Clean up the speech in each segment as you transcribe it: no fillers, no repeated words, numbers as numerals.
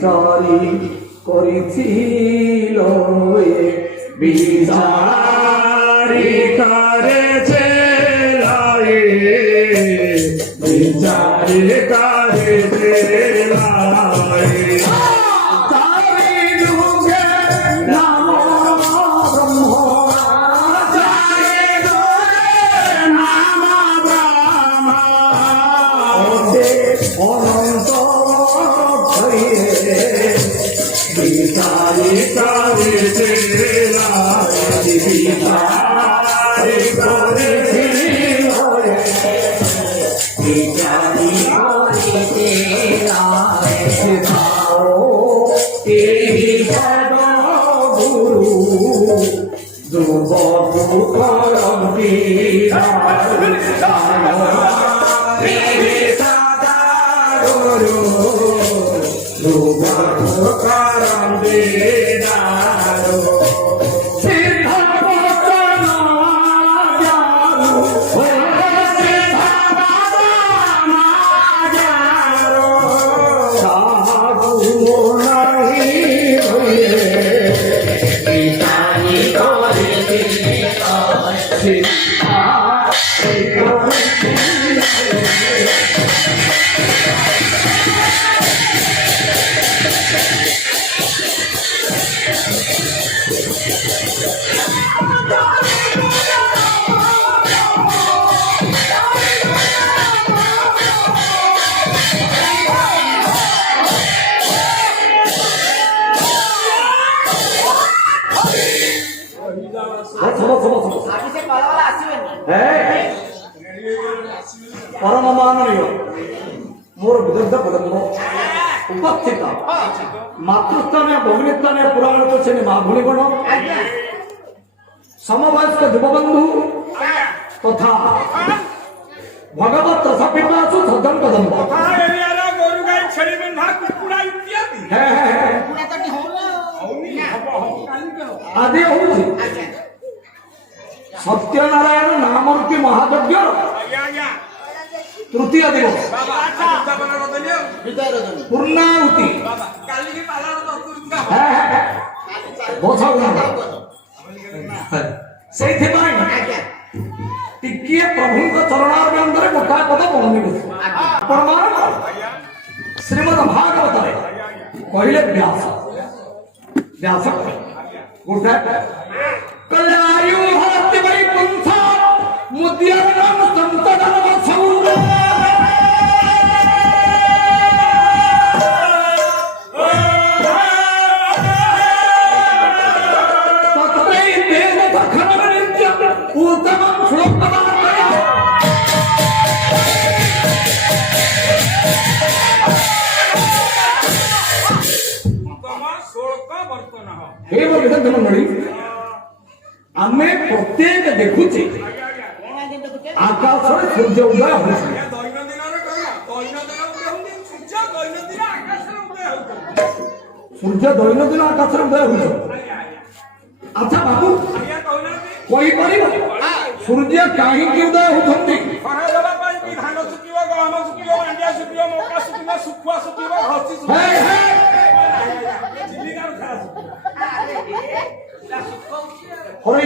বিচারি করেছিল বিচারি করেছে বিচারি করেছে परम माननीय मोर विदग्ध पदम उपस्थित मातृस्थानीय भगिनीस्थानीय पुराण श्रेणी महाभूगण समवयस्क युवबंधु तथा भगवत रसपिपासु सज्जन कदम्ब आदि होउछि सत्यनारायण नामरूपी महायज्ञ तृतीय दिवस पूर्णाहुति टिकिए प्रभु चरणारविंदे गोटाए पद पहुंची श्रीमद भागवत कहले व्यास व्यास गोटाए कल्यायु हरति वैकुंठ मुद्यरं संतदन वसौर तत्रै देव दखनवनित्य उत्तमं श्लोकमात्रय हे विदग्ध मंडळी आमे प्रत्येक देखुचे आकाश सूर्य उदय हो सूर्य दैनंदिन आकाश उदय हो अच्छा बाबू कोई पार सूर्य कहीं उदय होती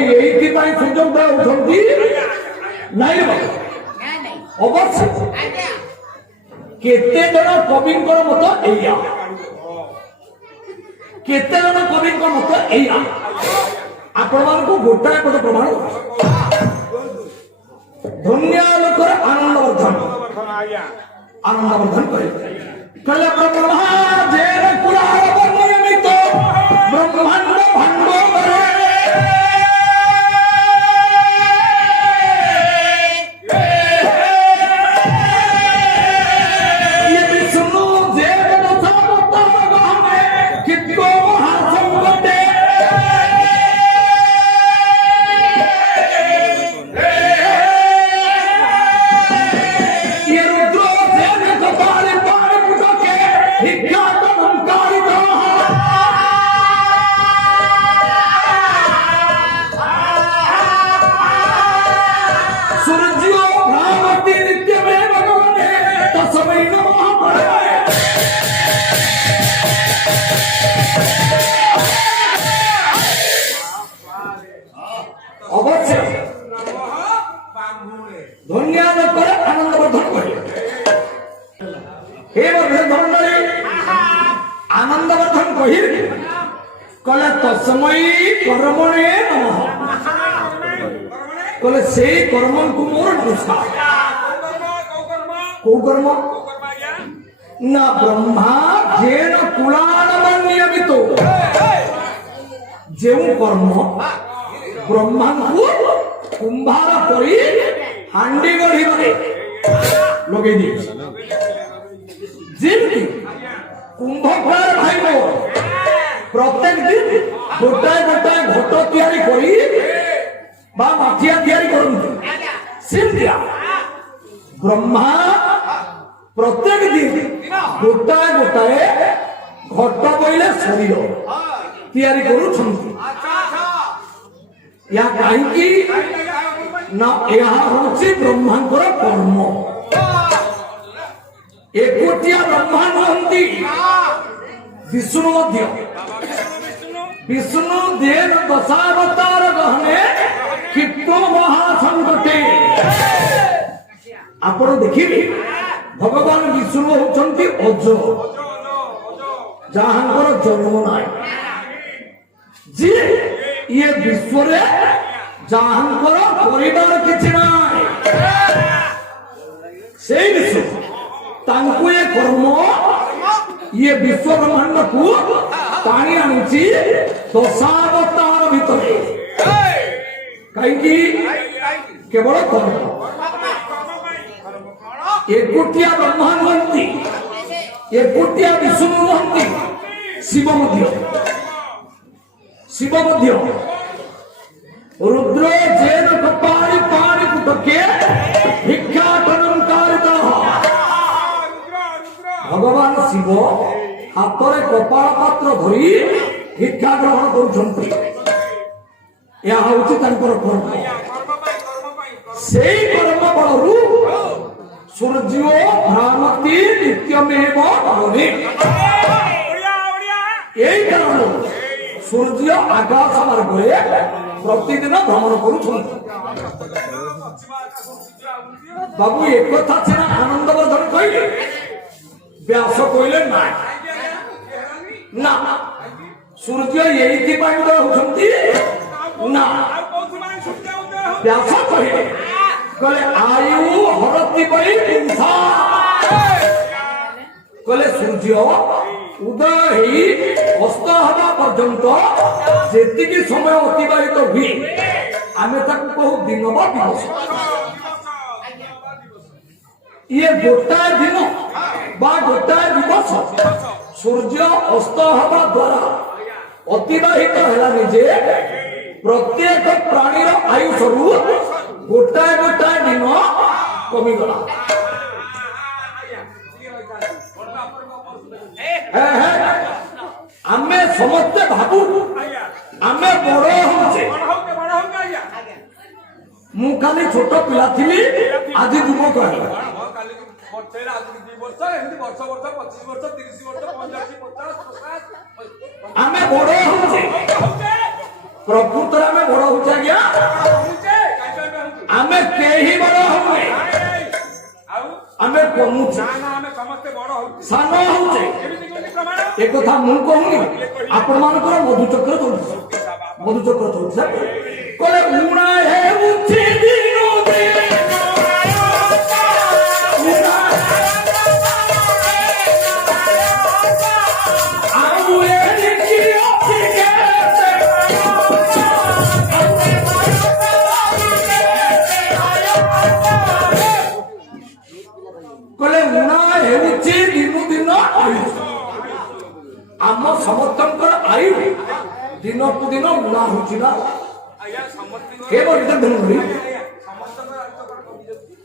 यही सूर्य उदय होती नहीं अवश्य केते जन कवि मत एया केते जन कवि मत एया आपण मानकु गोटाए पद प्रमाण धन्य लोकर आनंदवर्धन आनंदवर्धन करे कले ब्रह्मा जेर कुलार नियमित ब्रह्मांड भंडो करे हे धरणी आनंदवर्धन कही कहले तस्मै कर्मणे नमः कहले से कर्म को मोर नमस्कार को कर्म न ब्रह्मा जेन कुलानमन्यमित जो कर्म ब्रह्मा को कुंभार करी हांडी गढ़ी लगे जमी कुंभकार भाई प्रत्येक दिन गोटाए गोटाए घट तैयारी करी बा माठिया तैयारी करते सेमतिया ब्रह्मा प्रत्येक दिन गोटाए गोटाए घट बोले शरीर तैयारी करुछंती या कहीं ना यह होची ब्रह्मांकर कर्म एकोटिया ब्रह्मा नहंती विष्णु मध्य विष्णु देव दशावतार गहने क्षिप्रो महासंकटे आपण देखिबे भगवान विष्णु होचंती अज जहांकर जन्म नाय जी ये विश्व रे जहांकर परिवार किछि नाय से विश्व तांको ये कर्म ये विश्व ब्रह्मांड को टाणी आनुची दशावतार भितरे कहीं केवल कर्म एकोटिया ब्रह्मा नुहंती एकोटिया विष्णु नुहंती शिव मध्य रुद्र जेन कपाली पानी कुटके भिक्षाटनं कारितः भगवान शिव हाथरे कपाल पात्र धरी भिक्षा ग्रहण करुछंती या होची तांकर कर्म सेई कर्म बलरु सूर्य भ्रामति नित्यमेव भवति एई कारण सूर्य आकाश मार्गे प्रतिदिन भ्रमण करुछंती बाबू एक कथा छना आनंदवर्धन कहले व्यास कहले ना सूर्य यही होती ना व्यास कहले आयु हरती कहले सूर्य उदय अस्त हवा पर्यंत जेतिकी समय अतिबाहित हुए आमे ताकू कहू दिन बा दिवस ये गोटाए दिन बा गोटाए दिवस सूर्य अस्त हवा द्वारा अतिबाहित है निजे प्रत्येक प्राणीर आयुष रु गोटाए गोटाए दिन कमिगला आमे समस्ते भाबू आमे बड़ होचे मु खाली छोट पिला थिली आज युवक आमे बड़ होचे प्रकृत आमे बड़ होचे आज्ञा आमे केही बड़ होवे आमे कमुचे सान होचे एक कथा मु कहूनी आपण मानकर मधुचक्र चलुछ कहले उणा हे उठी दिनो कहले उणा हेउची दिनु दिन आयु आम समस्तंकर आयु दिन को दिन उणा होची ना हे बोलते धनुरी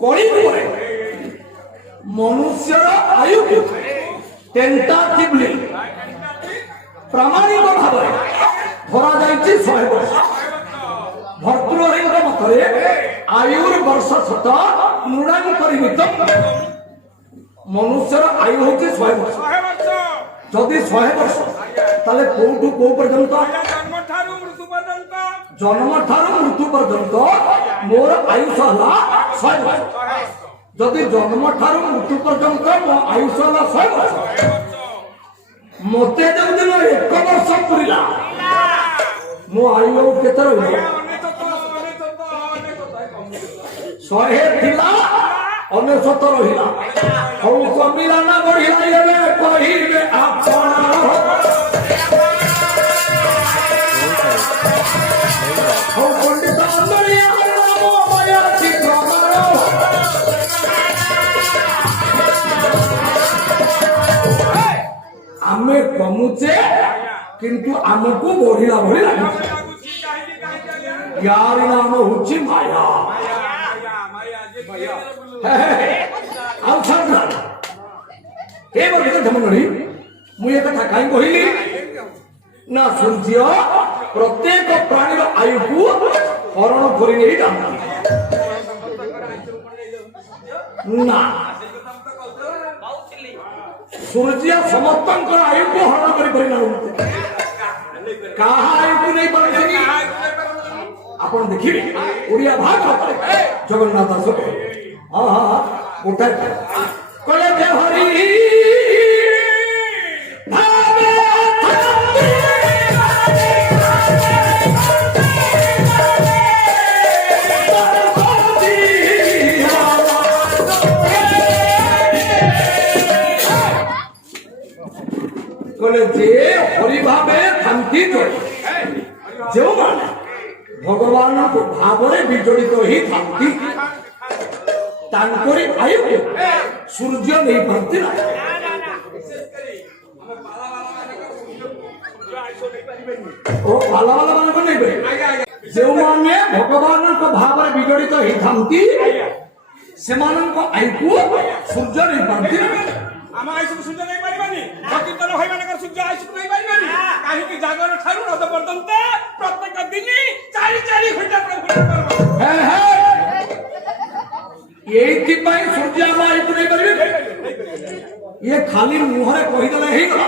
कोड़ी परे मनुष्यर आयु टेंटाटिवली प्रामाणिक भाव धरा जाइछि 100 वर्ष भर्तृहरिଙ୍କ मତରେ आयुर वर्ष शत नूडान परिमित मनुष्यर आयु होची 100 वर्ष जदि 100 वर्ष ताले कोठू को पर्यंत जन्म ठारू मृत्यु पर्यंत मोर आयुष हला 100 वर्ष जदि जन्म ठारू मृत्यु पर्यंत मो आयुष होला 100 वर्ष मते जो दिन 1 वर्ष पुरिला मो आयु केते रहला 100 थिला 99 रहिला औ कमिला ना बढ़िला एबे कहिबे आपन ओ पंडित अंदरिया मो माया चित्र मारो आमे कमुचे किंतु आमको बढ़िला भली लागे यार नाम होची माया आउछना हे बडे धमनरी मु एक कथा काई कहिली ना सूर्य प्रत्येक प्राणीर आयु को हरण करि नै जाना ना सूर्य समस्तंकर आयु को हरण करि परिना कहा आयु को नहीं पारछनी आपण देखिबे ओडिया भाषा जगन्नाथ दास हां हां उठा कले दे हरि भावे कले जे हरि भावे शांति जो माने भगवान को भावरे विजड़ित ही थांती तांकोरी आयु सूर्य नहीं पाती ना ओ पाला वाला माने को नहीं बे जो माने भगवान को भावरे विजड़ित ही थांती से मानन को आयु सूर्य नहीं पाती ना आमा आयु सूर्य नहीं पाइबानी कीर्तन होई माने सूर्य आयु नहीं पाइबानी काहे कि जागर ठारू रद पर्यंत प्रत्येक दिन 4 घंटा प्रभु करबो हे हे एथि पई सूर्य आमा आयु नहीं पाइबे ये खाली मुहरे कहि देले हे गला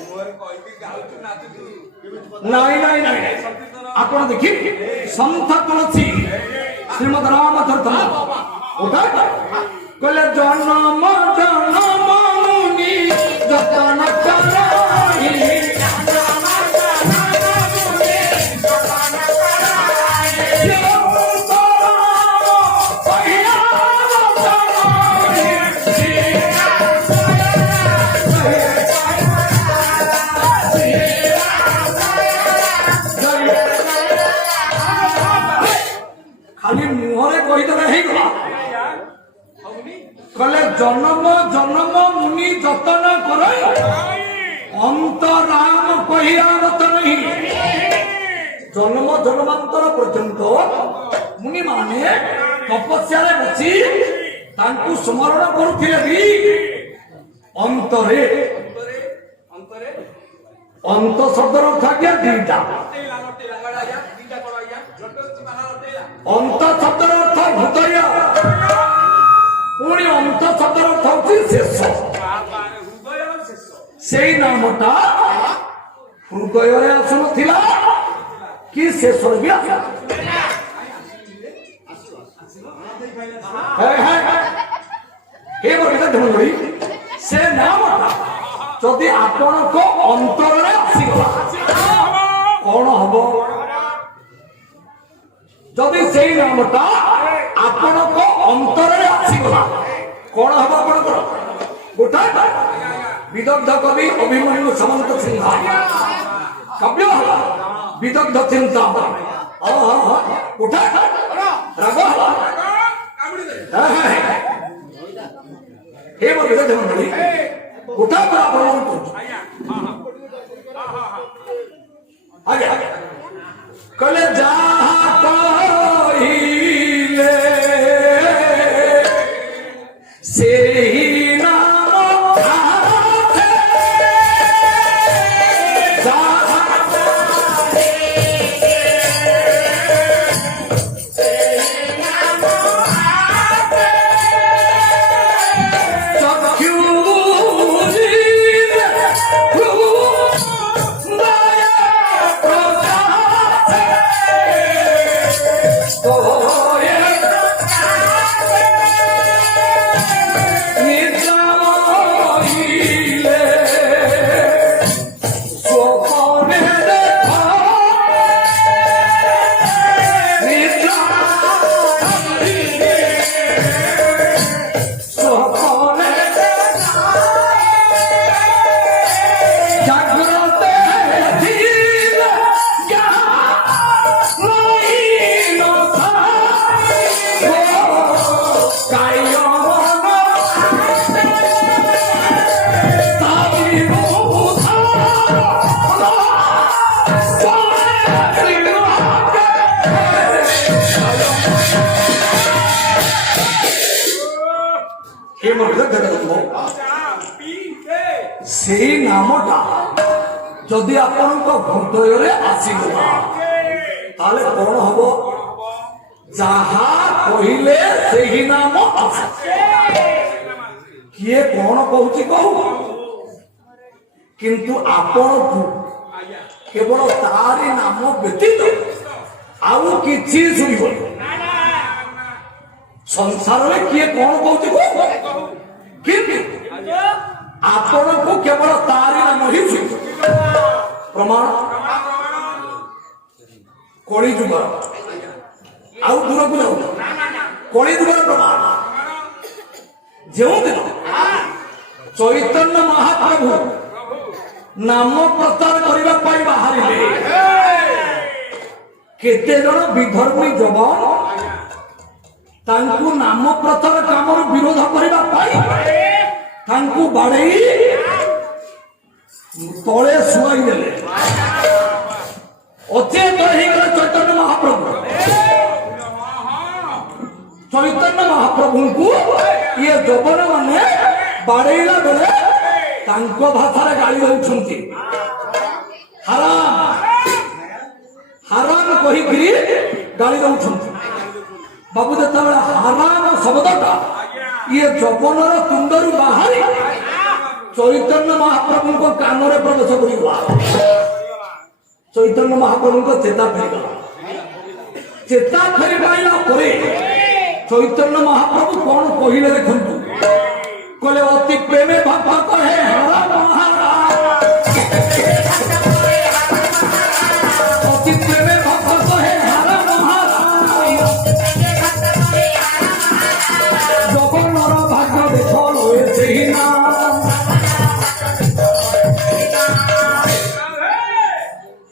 मुहरे कहि कि गाउछु नाचु नहीं नहीं नहीं आपण देखि संत तुलसी श्रीमद् रामचरित उठा कले जन्म जन्म मुनि जतन कराई खाली मुहरे कही देले हे गला कले जन्म जन्म मुनि जतन करे अंतराम कहियावत नहीं जन्म जन्मांतर पर्यंत मुनि माने तपस्या रे बची तांकु स्मरण करुथिले भी अंतरे अंत शब्दर अर्थ क्या दीटा अंत शब्दर अर्थ भूतया पुणी अंत शब्दर अर्थ होची शेष सेई नामटा हृदय रे आसन थिला कि शेष रे भी आसा हे बड़े धनवरी से नामटा जदि आपण को अंतर रे आसी गला कोन हबो जदि सेई नामटा आपण को अंतर रे आसी गला कोन हबो आपण को गोटा विदग्ध कवि अभिमन्यु समंत सिंह काव्य विदग्ध चिंता उठा राग हे बोले धनवरी उठा पर आपण को आगे कले जा कहिले से ही नाम आते जा से ही नाम आते चक्षु दया प्रसाद ମନରେ ଦେଖନ୍ତୁ ସେଇ ନାମଟା ଯଦି ଆପଣଙ୍କ ହୃଦୟରେ ଆସିଗଲା ତାହେଲେ କଣ ହବ? ଯାହା କହିଲେ ସେହି ନାମ ଆସେ। କିଏ କଣ କହୁଛି କହୁ, କିନ୍ତୁ ଆପଣଙ୍କୁ କେବଳ ତାରି ନାମ ବ୍ୟତୀତ ଆଉ କିଛି ଶୁଣିବନି। ସଂସାରରେ କିଏ କଣ କହୁଛି କହୁ, କିନ୍ତୁ ଆପଣଙ୍କୁ କେବଳ ତାରି ନାମ ହିଁ ଶୁଣିବ। ପ୍ରମାଣ କଳି ଯୁଗର, ଆଉ ଦୂରକୁ ଯାଉ, କଳି ଯୁଗର ପ୍ରମାଣ। ଯେଉଁଦିନ ଚୈତନ୍ୟ ମହାପ୍ରଭୁ ନାମ ପ୍ରଚାର କରିବା ପାଇଁ ବାହାରିଲେ, କେତେ ଜଣ ବିଧର୍ମୀ ଯବାନ ତାଙ୍କୁ ନାମ ପ୍ରଚାର କାମର ବିରୋଧ କରିବା ପାଇଁ ତାଙ୍କୁ ବାଡ଼େଇ ତଳେ ଶୁଆଇ ଦେଲେ। ଅଚେତ ହେଇଗଲେ ଚୈତନ୍ୟ ମହାପ୍ରଭୁ। ଚୈତନ୍ୟ ମହାପ୍ରଭୁଙ୍କୁ ଇଏ ଯବନ ମାନେ ବାଡେଇଲା ବେଳେ ତାଙ୍କ ଭାଷାରେ ଗାଳି ଦଉଛନ୍ତି। ହାରାମ ହାରାମ କହିକିରି ଗାଳି ଦଉଛନ୍ତି। ବାବୁ ଯେତେବେଳେ ହାରାମ ଶବ୍ଦଟା ଇଏ ଯବନର ତୁଣ୍ଡରୁ ବାହାରି ଚୈତନ୍ୟ ମହାପ୍ରଭୁଙ୍କ କାନରେ ପ୍ରବେଶ କରିଗଲା, ଚୈତନ୍ୟ ମହାପ୍ରଭୁଙ୍କ ଚେତା ଫେରିଗଲା। ଚେତା ଫେରି ପାଇଲା ପରେ চৈতন্য মহাপ্রভু কোন কহিলে দেখন্তু, কলে অতি প্রেমে ভক্ত কহে হর মহারাজ, অতি প্রেমে ভক্ত কহে হর মহারাজ, জগন্নর ভাগ্য দেখ রয়েছে না।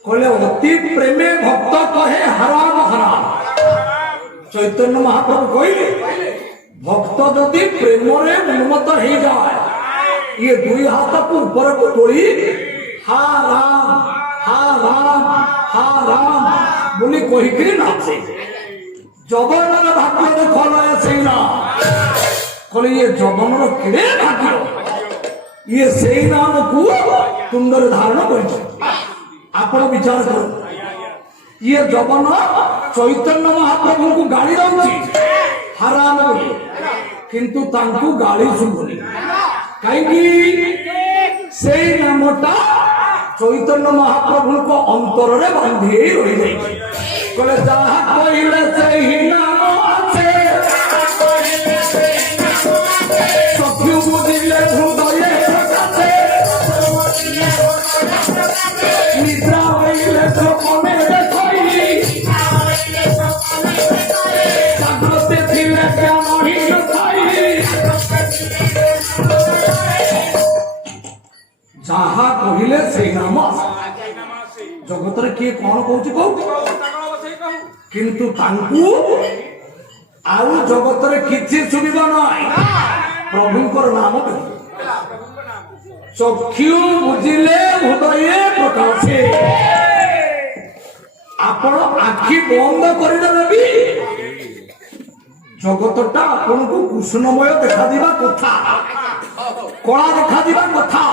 কলে অতি প্রেমে ভক্ত কহে হর মহারাজ। চৈতন্য মহাপ্রভু কহিলে ভক্ত যদি প্রেমরে উন্মত হয়ে যায়, ইয়ে দুই হাতକୁ উপরକୁ তোলি হা রাম হা রাম হা রাম বলি কহিকিরি নাচে। জগন্নাথ ভাগ্য দেখল সেই না, কলে ইয়ে জগন্নাথ কেড়ে ভাগ্য, ইয়ে সেই নামକୁ তুণ্ডরে ধারণ করেছে। ଆପଣ ବିଚାର କରନ୍ତୁ, ଇଏ ଯବନ ଚୈତନ୍ୟ ମହାପ୍ରଭୁଙ୍କୁ ଗାଳି ଦଉଛି ହାରାମ ବୋଲି, କିନ୍ତୁ ତାଙ୍କୁ ଗାଳି ଶୁଭୁନି। କାହିଁକି? ସେଇ ନାମଟା ଚୈତନ୍ୟ ମହାପ୍ରଭୁଙ୍କ ଅନ୍ତରରେ ବାନ୍ଧି ରହିଯାଇଛି। କହିଲେ ଯାହା କହିଲେ ସେହି ନାମ ଅଛି, ଚକ୍ଷୁ ବୁଝିଲେ ହୃଦୟ ପ୍ରକାଶେ, ନିଦ୍ରା ହୋଇଲେ ସ୍ୱପ୍ନେ ଦେଖଇ, ଜାଗ୍ରତ ଥିଲେ ଜ୍ଞାନ ହିଁ ନଥାଇ। ଯାହା କହିଲେ ସେଇ ନାମ। ଜଗତରେ କିଏ କଣ କହୁଛି କହୁ, କିନ୍ତୁ ତାଙ୍କୁ ଆଉ ଜଗତରେ କିଛି ଶୁଣିବ ନାହିଁ, ପ୍ରଭୁଙ୍କର ନାମ କହିବ। ଚକ୍ଷୁ ବୁଝିଲେ ହୃଦୟ ପ୍ରକାଶେ। ଆପଣ ଆଖି ବନ୍ଦ କରିଦେଲେ ବି ଜଗତଟା ଆପଣଙ୍କୁ କୃଷ୍ଣମୟ ଦେଖାଯିବା କଥା, କଳା ଦେଖାଯିବା କଥା,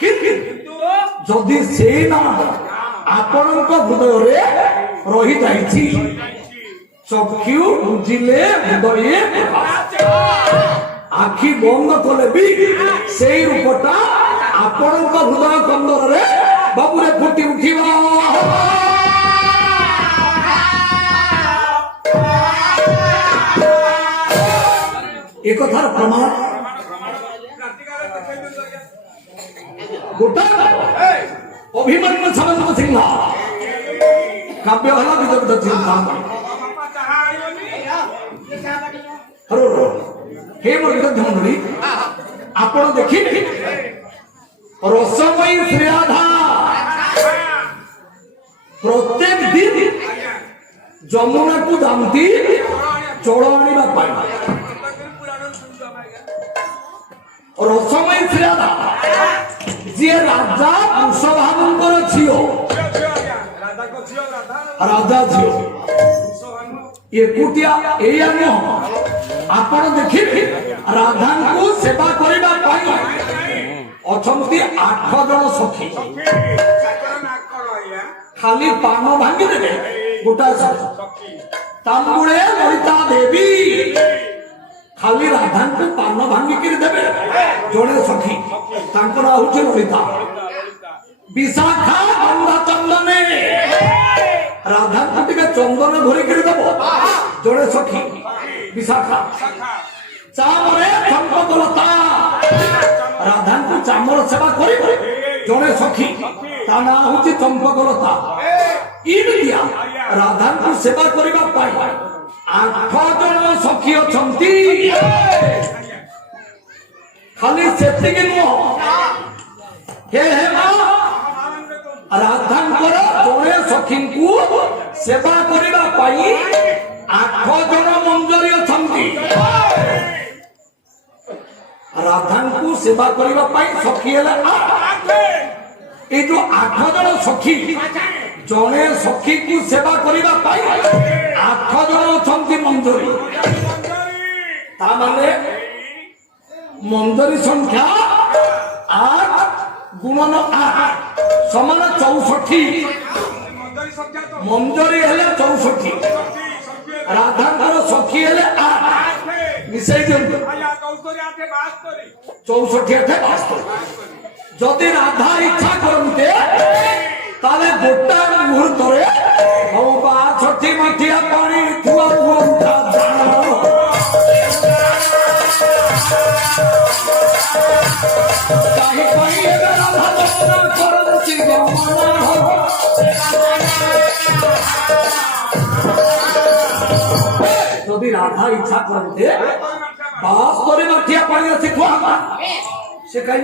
କିନ୍ତୁ ଯଦି ସେଇ ନାମ ଆପଣଙ୍କ ହୃଦୟରେ ରହିଯାଇଛି, ଚକ୍ଷୁ ବୁଝିଲେ ହୃଦୟ ପ୍ରକାଶେ। ଆଖି ବନ୍ଦ କଲେ ବି ସେଇ ରୂପଟା ଆପଣଙ୍କ ହୃଦୟ କନ୍ଦରରେ ବାବୁରେ ଫୁଟି ଉଠିବ। ଏ କଥାର ପ୍ରମାଣ ଗୋଟା ଅଭିମନ୍ୟୁ ସାମନ୍ତ ସିଂହ କାବ୍ୟ ହେଲା ବିଜୟ ଚିନ୍ତା। हे मंडली आपण देखिए रसमयी श्रीराधा प्रत्येक दिन जमुना को जाती जल आने रसमयी श्रीराधा जी राजा वृषभानुंकर झील राजा झील एकुटिया एया नुह ଆପଣ ଦେଖିବେ ରାଧାଙ୍କୁ ସେବା କରିବା ପାଇଁ ଅଛନ୍ତି 8 ଜଣ ସଖୀ। ଖାଲି ପାନ ଭାଙ୍ଗି ଦେବେ ଗୋଟାଏ ସଖୀ। ତାମୁଳେ ଲଳିତା ଦେବୀ ଖାଲି ରାଧାଙ୍କୁ ପାନ ଭାଙ୍ଗିକିରି ଦେବେ ଜଣେ ସଖୀ, ତାଙ୍କ ନାଁ ହଉଛି ଲଳିତା। ବିଶାଖା ଗଙ୍ଗା ଚନ୍ଦନେ ରାଧାଙ୍କୁ ଟିକେ ଚନ୍ଦନ ଧରିକିରି ଦେବ ଜଣେ ସଖୀ ବିଶାଖା। ଚାମରେ ଚମ୍ପକଲତା ରାଧାଙ୍କୁ ଚାମର ସେବା କରିବ ଜଣେ ସଖୀ, ତା ନାଁ ହଉଛି ଚମ୍ପକଲତା। ଏମିତିଆ ରାଧାଙ୍କୁ ସେବା କରିବା ପାଇଁ 8 ଜଣ ସଖୀ ଅଛନ୍ତି। ଖାଲି ସେତିକି ନୁହଁ, ହେ ମା ରାଧାଙ୍କର ଜଣେ ସଖୀଙ୍କୁ ସେବା କରିବା ପାଇଁ 8 ଜଣ ମଞ୍ଜରୀ ଅଛନ୍ତି। ରାଧାଙ୍କୁ ସେବା କରିବା ପାଇଁ ସଖୀ ହେଲେ ଏଇ ଯୋଉ 8 ଜଣ ସଖୀ, ଜଣେ ସଖୀକୁ ସେବା କରିବା ପାଇଁ 8 ଜଣ ଅଛନ୍ତି ମଞ୍ଜରୀ। ତା ମାନେ ମଞ୍ଜରୀ ସଂଖ୍ୟା 8 ଗୁଣନ 8 ସମାନ 64। ମଞ୍ଜରୀ ହେଲେ 64, ରାଧାଙ୍କର ସଖୀ ହେଲେ 8 ମିଶେଇ ଦିଅନ୍ତୁ 64 72। ଯଦି ରାଧା ଇଚ୍ଛା କରନ୍ତେ ତାହେଲେ ଗୋଟାଏ ମୁହୂର୍ତ୍ତରେ ହବା 6 ମାଠିଆ ପାଣି ଥୁଆ ହୁଅନ୍ତା। କାହିଁକି ଏବେ ରାଧା କରନ୍ତି ଯଦି ରାଧା ଇଚ୍ଛା କରନ୍ତେ 72 ମାଠିଆ ପାଣି ଅଛି ଥୁଆ, ସେ କାହିଁ